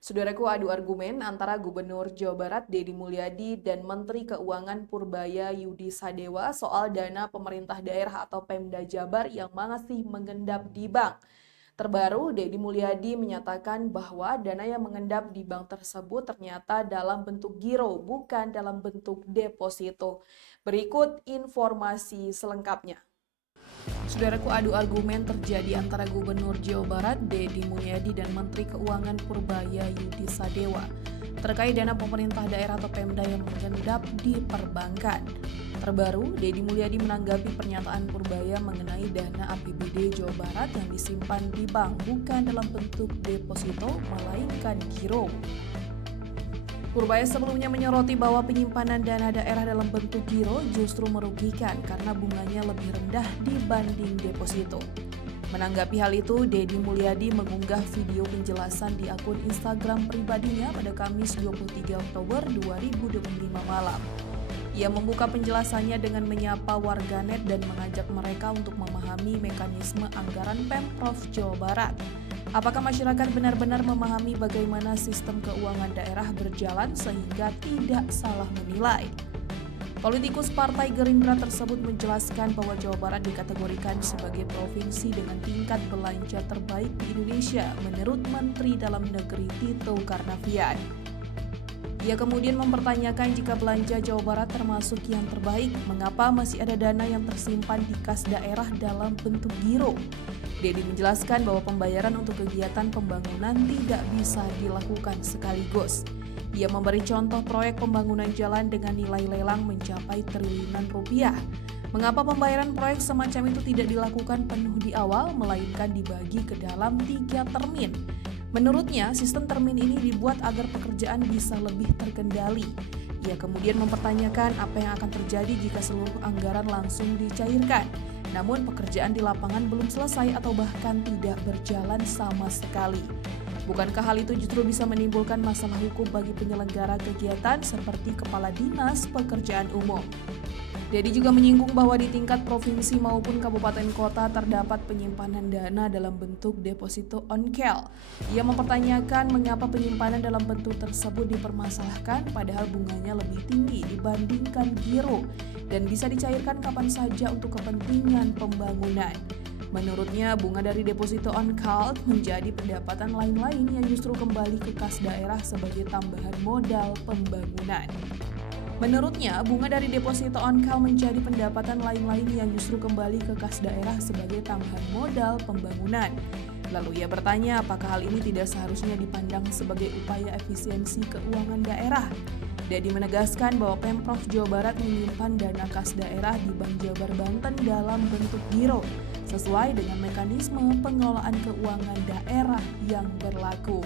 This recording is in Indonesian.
Saudaraku, adu argumen antara Gubernur Jawa Barat Deddy Mulyadi dan Menteri Keuangan Purbaya Yudi Sadewa soal dana pemerintah daerah atau Pemda Jabar yang masih mengendap di bank. Terbaru, Deddy Mulyadi menyatakan bahwa dana yang mengendap di bank tersebut ternyata dalam bentuk giro, bukan dalam bentuk deposito. Berikut informasi selengkapnya. Saudaraku, adu argumen terjadi antara Gubernur Jawa Barat Deddy Mulyadi dan Menteri Keuangan Purbaya Yudi Sadewa terkait dana pemerintah daerah atau Pemda yang mengendap di perbankan. Terbaru, Deddy Mulyadi menanggapi pernyataan Purbaya mengenai dana APBD Jawa Barat yang disimpan di bank bukan dalam bentuk deposito, melainkan giro. Purbaya sebelumnya menyoroti bahwa penyimpanan dana daerah dalam bentuk giro justru merugikan karena bunganya lebih rendah dibanding deposito. Menanggapi hal itu, Deddy Mulyadi mengunggah video penjelasan di akun Instagram pribadinya pada Kamis 23 Oktober 2025 malam. Ia membuka penjelasannya dengan menyapa warganet dan mengajak mereka untuk memahami mekanisme anggaran Pemprov Jawa Barat. Apakah masyarakat benar-benar memahami bagaimana sistem keuangan daerah berjalan sehingga tidak salah menilai? Politikus Partai Gerindra tersebut menjelaskan bahwa Jawa Barat dikategorikan sebagai provinsi dengan tingkat belanja terbaik di Indonesia menurut Menteri Dalam Negeri Tito Karnavian. Ia kemudian mempertanyakan jika belanja Jawa Barat termasuk yang terbaik, mengapa masih ada dana yang tersimpan di kas daerah dalam bentuk giro? Deddy menjelaskan bahwa pembayaran untuk kegiatan pembangunan tidak bisa dilakukan sekaligus. Ia memberi contoh proyek pembangunan jalan dengan nilai lelang mencapai triliunan rupiah. Mengapa pembayaran proyek semacam itu tidak dilakukan penuh di awal, melainkan dibagi ke dalam 3 termin? Menurutnya, sistem termin ini dibuat agar pekerjaan bisa lebih terkendali. Ia kemudian mempertanyakan apa yang akan terjadi jika seluruh anggaran langsung dicairkan. Namun pekerjaan di lapangan belum selesai atau bahkan tidak berjalan sama sekali. Bukankah hal itu justru bisa menimbulkan masalah hukum bagi penyelenggara kegiatan seperti Kepala Dinas Pekerjaan Umum? Deddy juga menyinggung bahwa di tingkat provinsi maupun kabupaten kota terdapat penyimpanan dana dalam bentuk deposito on-call. Ia mempertanyakan mengapa penyimpanan dalam bentuk tersebut dipermasalahkan padahal bunganya lebih tinggi dibandingkan giro dan bisa dicairkan kapan saja untuk kepentingan pembangunan. Menurutnya, bunga dari deposito on-call menjadi pendapatan lain-lain yang justru kembali ke kas daerah sebagai tambahan modal pembangunan. Menurutnya, bunga dari deposito on-call menjadi pendapatan lain-lain yang justru kembali ke kas daerah sebagai tambahan modal pembangunan. Lalu ia bertanya apakah hal ini tidak seharusnya dipandang sebagai upaya efisiensi keuangan daerah. Deddy menegaskan bahwa Pemprov Jawa Barat menyimpan dana kas daerah di Bank Jabar Banten dalam bentuk giro, sesuai dengan mekanisme pengelolaan keuangan daerah yang berlaku.